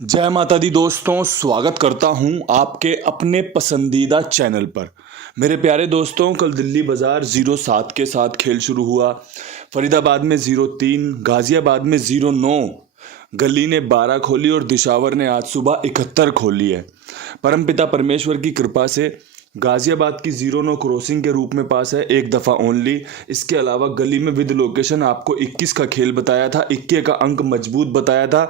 जय माता दी दोस्तों, स्वागत करता हूं आपके अपने पसंदीदा चैनल पर। मेरे प्यारे दोस्तों, कल दिल्ली बाजार 0-7 के साथ खेल शुरू हुआ। फरीदाबाद में 0-3, गाजियाबाद में 0-9, गली ने 12 खोली और दिशावर ने आज सुबह 71 खोली है। परमपिता परमेश्वर की कृपा से गाजियाबाद की 0-9 क्रॉसिंग के रूप में पास है, एक दफ़ा ओनली। इसके अलावा गली में विद लोकेशन आपको 21 का खेल बताया था, 21 का अंक मजबूत बताया था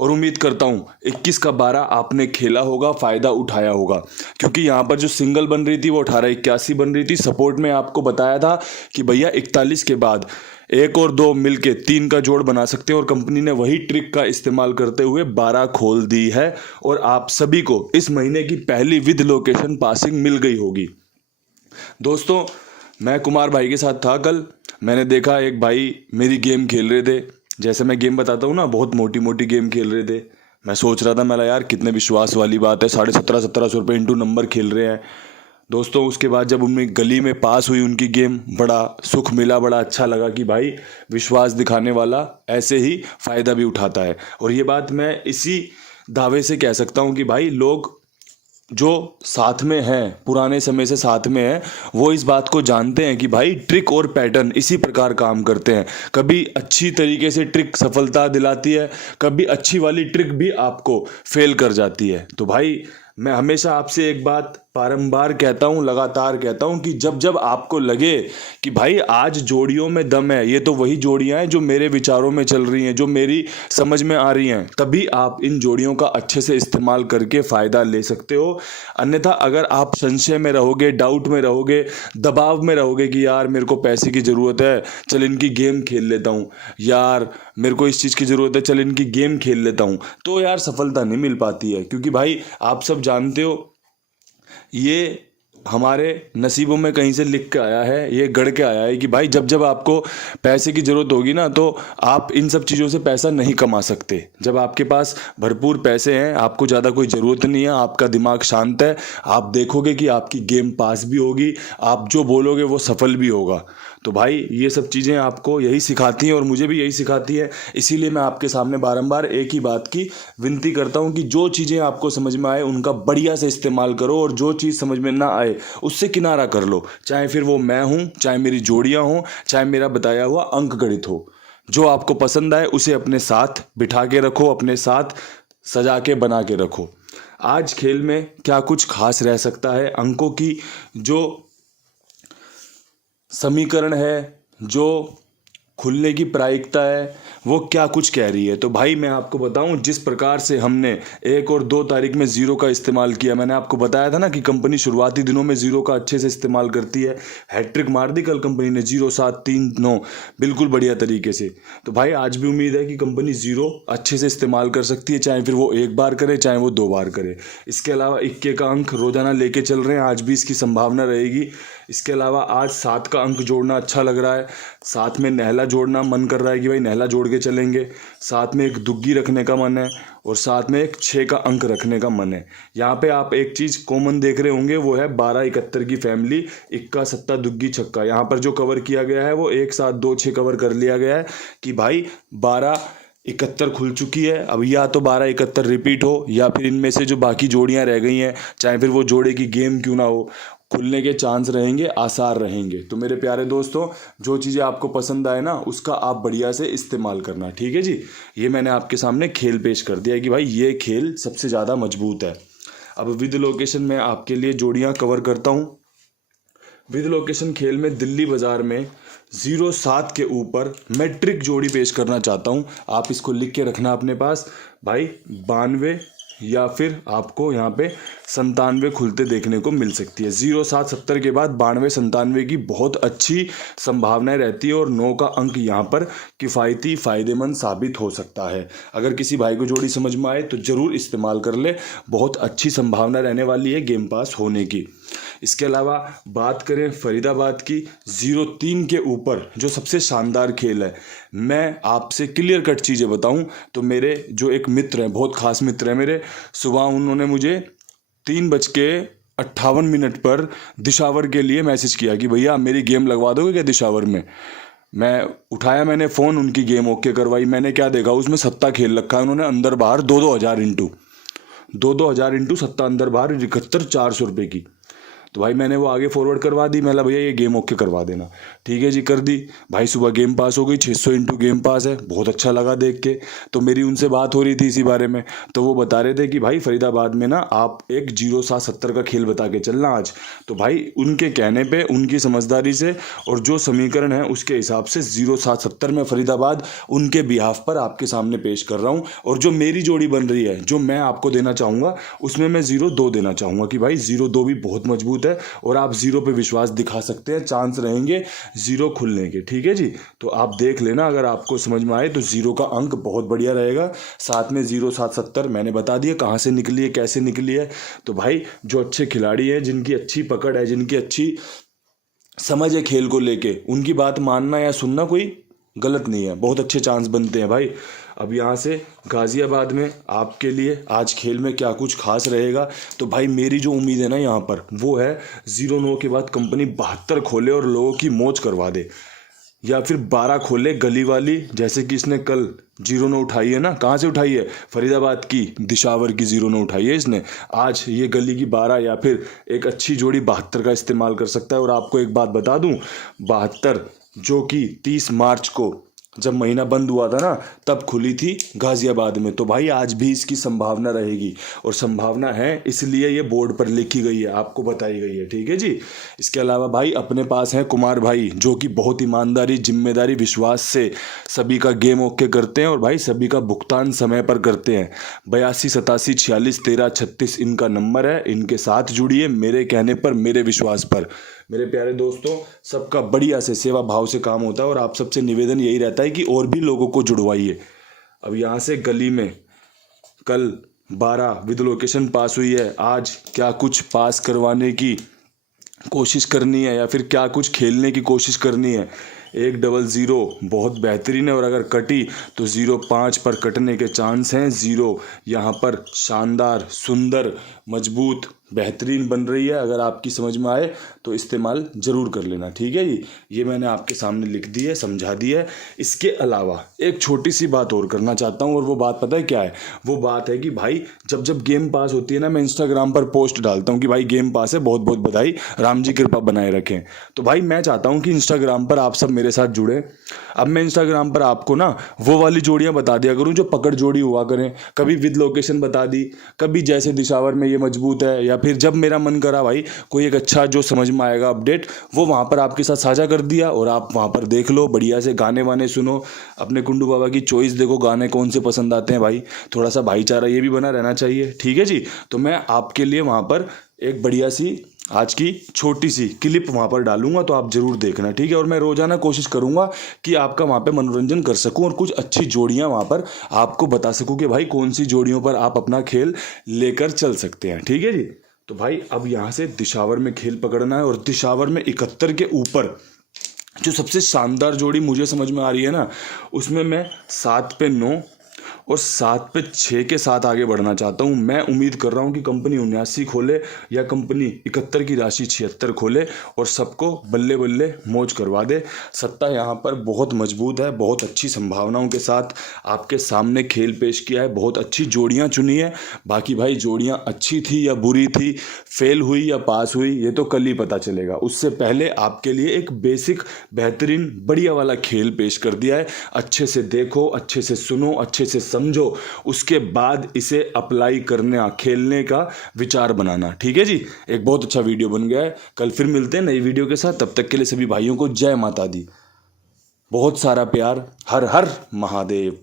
और उम्मीद करता हूँ 21 का 12 आपने खेला होगा, फ़ायदा उठाया होगा, क्योंकि यहाँ पर जो सिंगल बन रही थी वो 1881 बन रही थी। सपोर्ट में आपको बताया था कि भैया 41 के बाद 1 और 2 मिलके 3 का जोड़ बना सकते हैं और कंपनी ने वही ट्रिक का इस्तेमाल करते हुए 12 खोल दी है और आप सभी को इस महीने की पहली विद लोकेशन पासिंग मिल गई होगी। दोस्तों, मैं कुमार भाई के साथ था कल। मैंने देखा एक भाई मेरी गेम खेल रहे थे। जैसे मैं गेम बताता हूँ ना, बहुत मोटी मोटी गेम खेल रहे थे। मैं सोच रहा था, मैं यार कितने विश्वास वाली बात है, 1750 रुपये इंटू नंबर खेल रहे हैं। दोस्तों, उसके बाद जब उनमें गली में पास हुई उनकी गेम, बड़ा सुख मिला, बड़ा अच्छा लगा कि भाई विश्वास दिखाने वाला ऐसे ही फ़ायदा भी उठाता है। और ये बात मैं इसी दावे से कह सकता हूँ कि भाई लोग जो साथ में हैं, पुराने समय से साथ में हैं, वो इस बात को जानते हैं कि भाई ट्रिक और पैटर्न इसी प्रकार काम करते हैं। कभी अच्छी तरीके से ट्रिक सफलता दिलाती है, कभी अच्छी वाली ट्रिक भी आपको फेल कर जाती है। तो भाई मैं हमेशा आपसे एक बात बारंबार कहता हूँ, लगातार कहता हूँ कि जब जब आपको लगे कि भाई आज जोड़ियों में दम है, ये तो वही जोड़ियाँ हैं जो मेरे विचारों में चल रही हैं, जो मेरी समझ में आ रही हैं, तभी आप इन जोड़ियों का अच्छे से इस्तेमाल करके फ़ायदा ले सकते हो। अन्यथा अगर आप संशय में रहोगे, डाउट में रहोगे, दबाव में रहोगे कि यार मेरे को पैसे की ज़रूरत है, चल इनकी गेम खेल लेता हूँ, यार मेरे को इस चीज़ की ज़रूरत है, चल इनकी गेम खेल लेता हूँ, तो यार सफलता नहीं मिल पाती है। क्योंकि भाई आप सब जानते हो, ये हमारे नसीबों में कहीं से लिख के आया है, ये गढ़ के आया है कि भाई जब जब आपको पैसे की ज़रूरत होगी ना, तो आप इन सब चीज़ों से पैसा नहीं कमा सकते। जब आपके पास भरपूर पैसे हैं, आपको ज़्यादा कोई ज़रूरत नहीं है, आपका दिमाग शांत है, आप देखोगे कि आपकी गेम पास भी होगी, आप जो बोलोगे वो सफल भी होगा। तो भाई ये सब चीज़ें आपको यही सिखाती हैं और मुझे भी यही सिखाती है। इसीलिए मैं आपके सामने बारंबार एक ही बात की विनती करता हूँ कि जो चीज़ें आपको समझ में आए उनका बढ़िया से इस्तेमाल करो और जो चीज़ समझ में ना आए उससे किनारा कर लो। चाहे फिर वो मैं हूँ, चाहे मेरी जोड़ियाँ हों, चाहे मेरा बताया हुआ अंक गणित हो। जो आपको पसंद आए उसे अपने साथ बिठा के रखो, अपने साथ सजा के बना के रखो। आज खेल में क्या कुछ खास रह सकता है, अंकों की जो समीकरण है, जो खुलने की प्रायिकता है, वो क्या कुछ कह रही है। तो भाई मैं आपको बताऊं, जिस प्रकार से हमने 1 और 2 तारीख में ज़ीरो का इस्तेमाल किया, मैंने आपको बताया था ना कि कंपनी शुरुआती दिनों में ज़ीरो का अच्छे से इस्तेमाल करती है। हैट्रिक मार दी कल कंपनी ने, 0 7 3 9, बिल्कुल बढ़िया तरीके से। तो भाई आज भी उम्मीद है कि कंपनी ज़ीरो अच्छे से इस्तेमाल कर सकती है, चाहे फिर वो एक बार करे, चाहे वो 2 बार करे। इसके अलावा 21 का अंक रोजाना लेके चल रहे हैं, आज भी इसकी संभावना रहेगी। इसके अलावा आज 7 का अंक जोड़ना अच्छा लग रहा है, साथ में नहला जोड़ना मन कर रहा है कि भाई नहला जोड़ के चलेंगे, साथ में एक दुग्गी रखने का मन है और साथ में एक 6 का अंक रखने का मन है। यहाँ पे आप एक चीज़ कॉमन देख रहे होंगे, वो है 12-71 की फैमिली, इक्का सत्ता दुग्गी छक्का। यहाँ पर जो कवर किया गया है वो 1 7 2 6 कवर कर लिया गया है कि भाई 12-71 खुल चुकी है। अब या तो 12-71 रिपीट हो या फिर इनमें से जो बाकी जोड़ियाँ रह गई हैं, चाहे फिर वो जोड़े की गेम क्यों ना हो, खुलने के चांस रहेंगे, आसार रहेंगे। तो मेरे प्यारे दोस्तों, जो चीज़ें आपको पसंद आए ना, उसका आप बढ़िया से इस्तेमाल करना, ठीक है जी। ये मैंने आपके सामने खेल पेश कर दिया कि भाई ये खेल सबसे ज़्यादा मजबूत है। अब विद लोकेशन में आपके लिए जोड़ियाँ कवर करता हूँ। विद लोकेशन खेल में दिल्ली बाज़ार में 0-7 के ऊपर मैं ट्रिक जोड़ी पेश करना चाहता हूँ। आप इसको लिख के रखना अपने पास भाई। 92 या फिर आपको यहाँ पे 97 खुलते देखने को मिल सकती है। 0-7-70 के बाद 92-97 की बहुत अच्छी संभावनाएं रहती है और 9 का अंक यहाँ पर किफ़ायती फ़ायदेमंद साबित हो सकता है। अगर किसी भाई को जोड़ी समझ में आए तो ज़रूर इस्तेमाल कर ले, बहुत अच्छी संभावना रहने वाली है गेम पास होने की। इसके अलावा बात करें फरीदाबाद की, 0-3 के ऊपर जो सबसे शानदार खेल है, मैं आपसे क्लियर कट चीज़ें बताऊं तो मेरे जो एक मित्र हैं, बहुत खास मित्र हैं मेरे, सुबह उन्होंने मुझे 3:58 पर दिशावर के लिए मैसेज किया कि भैया मेरी गेम लगवा दोगे क्या दिशावर में। मैं उठाया, मैंने फ़ोन, उनकी गेम ओके करवाई। मैंने क्या देखा उसमें, सत्ता खेल रखा है उन्होंने अंदर बाहर, 2-2 हज़ार इंटू सत्ता अंदर बाहर, 71,400 रुपये की। तो भाई मैंने वो आगे फॉरवर्ड करवा दी। मैं बोला भैया ये गेम ओके करवा देना। ठीक है जी, कर दी भाई। सुबह गेम पास हो गई, 600 इंटू गेम पास है, बहुत अच्छा लगा देख के। तो मेरी उनसे बात हो रही थी इसी बारे में। तो वो बता रहे थे कि भाई फरीदाबाद में ना आप एक 0-7-70 का खेल बता के चलना आज। तो भाई उनके कहने पे, उनकी समझदारी से और जो समीकरण है उसके हिसाब से 0-7-70 में फरीदाबाद उनके बिहाफ पर आपके सामने पेश कर रहा हूँ। और जो मेरी जोड़ी बन रही है, जो मैं आपको देना चाहूँगा, उसमें मैं 0-2 देना चाहूँगा कि भाई 0-2 भी बहुत मजबूत है और आप 0 पे विश्वास दिखा सकते हैं, चांस रहेंगे 0 खुलने के। ठीक है जी, तो आप देख लेना, अगर आपको समझ में आए तो 0 का अंक बहुत बढ़िया रहेगा। साथ में 0-7-70 मैंने बता दिया कहाँ से निकली है, कैसे निकली है। तो भाई जो अच्छे खिलाड़ी हैं, जिनकी अच्छी पकड़ है, जिनकी अच्छी समझ है खेल को लेके, उनकी बात मानना या सुनना कोई गलत नहीं है, बहुत अच्छे चांस बनते हैं भाई। अब यहाँ से गाज़ियाबाद में आपके लिए आज खेल में क्या कुछ खास रहेगा, तो भाई मेरी जो उम्मीद है ना यहाँ पर, वो है 0-9 के बाद कंपनी 72 खोले और लोगों की मौज करवा दे, या फिर 12 खोले गली वाली, जैसे कि इसने कल 0-9 उठाई है ना। कहाँ से उठाई है? फरीदाबाद की दिशावर की 0-9 उठाई है इसने। आज ये गली की 12 या फिर एक अच्छी जोड़ी 72 का इस्तेमाल कर सकता है। और आपको एक बात बता दूं, 72 जो कि 30 मार्च को जब महीना बंद हुआ था ना, तब खुली थी गाज़ियाबाद में। तो भाई आज भी इसकी संभावना रहेगी, और संभावना है इसलिए ये बोर्ड पर लिखी गई है, आपको बताई गई है। ठीक है जी। इसके अलावा भाई अपने पास हैं कुमार भाई, जो कि बहुत ईमानदारी, जिम्मेदारी, विश्वास से सभी का गेम ओके करते हैं और भाई सभी का भुगतान समय पर करते हैं। 82 87 46 13 36 इनका नंबर है। इनके साथ जुड़िए मेरे कहने पर, मेरे विश्वास पर। मेरे प्यारे दोस्तों, सबका बढ़िया से सेवा भाव से काम होता है और आप सबसे निवेदन यही रहता है कि और भी लोगों को जुड़वाइए। अब यहाँ से गली में कल 12 विद लोकेशन पास हुई है, आज क्या कुछ पास करवाने की कोशिश करनी है या फिर क्या कुछ खेलने की कोशिश करनी है। 1-0-0 बहुत बेहतरीन है, और अगर कटी तो 0-5 पर कटने के चांस हैं। 0 यहाँ पर शानदार, सुंदर, मजबूत, बेहतरीन बन रही है। अगर आपकी समझ में आए तो इस्तेमाल ज़रूर कर लेना। ठीक है जी, ये मैंने आपके सामने लिख दी है, समझा दी है। इसके अलावा एक छोटी सी बात और करना चाहता हूँ, और वो बात पता है क्या है? वो बात है कि भाई जब जब गेम पास होती है ना, मैं इंस्टाग्राम पर पोस्ट डालता हूँ कि भाई गेम पास है, बहुत बहुत बधाई, राम जी कृपा बनाए रखें। तो भाई मैं चाहता हूँ कि इंस्टाग्राम पर आप सब मेरे साथ जुड़े। अब मैं इंस्टाग्राम पर आपको ना वो वाली जोड़ियाँ बता दिया करूँ जो पकड़ जोड़ी हुआ करें। कभी विद लोकेशन बता दी, कभी जैसे दिशावर में ये मजबूत है, या फिर जब मेरा मन करा भाई कोई एक अच्छा जो समझ में आएगा अपडेट, वो वहाँ पर आपके साथ साझा कर दिया, और आप वहाँ पर देख लो, बढ़िया से गाने वाने सुनो, अपने कुंडू बाबा की चॉइस देखो, गाने कौन से पसंद आते हैं भाई। थोड़ा सा भाईचारा ये भी बना रहना चाहिए। ठीक है जी, तो मैं आपके लिए वहाँ पर एक बढ़िया सी आज की छोटी सी क्लिप वहाँ पर डालूंगा, तो आप ज़रूर देखना। ठीक है, और मैं रोज़ाना कोशिश करूँगा कि आपका वहाँ पे मनोरंजन कर सकूँ और कुछ अच्छी जोड़ियाँ वहाँ पर आपको बता सकूँ कि भाई कौन सी जोड़ियों पर आप अपना खेल लेकर चल सकते हैं। ठीक है जी, तो भाई अब यहाँ से दिशावर में खेल पकड़ना है, और दिशावर में 71 के ऊपर जो सबसे शानदार जोड़ी मुझे समझ में आ रही है ना, उसमें मैं 7 पे 9 और 7 पे 6 के साथ आगे बढ़ना चाहता हूँ। मैं उम्मीद कर रहा हूँ कि कंपनी 79 खोले या कंपनी 71 की राशि 76 खोले और सबको बल्ले बल्ले मौज करवा दे। सत्ता यहाँ पर बहुत मजबूत है, बहुत अच्छी संभावनाओं के साथ आपके सामने खेल पेश किया है, बहुत अच्छी जोड़ियाँ चुनी है। बाकी भाई जोड़ियाँ अच्छी थी या बुरी थी, फेल हुई या पास हुई, ये तो कल ही पता चलेगा। उससे पहले आपके लिए एक बेसिक बेहतरीन बढ़िया वाला खेल पेश कर दिया है। अच्छे से देखो, अच्छे से सुनो, अच्छे से समझो, उसके बाद इसे अप्लाई करने, खेलने का विचार बनाना। ठीक है जी, एक बहुत अच्छा वीडियो बन गया है। कल फिर मिलते हैं नई वीडियो के साथ। तब तक के लिए सभी भाइयों को जय माता दी, बहुत सारा प्यार। हर हर महादेव।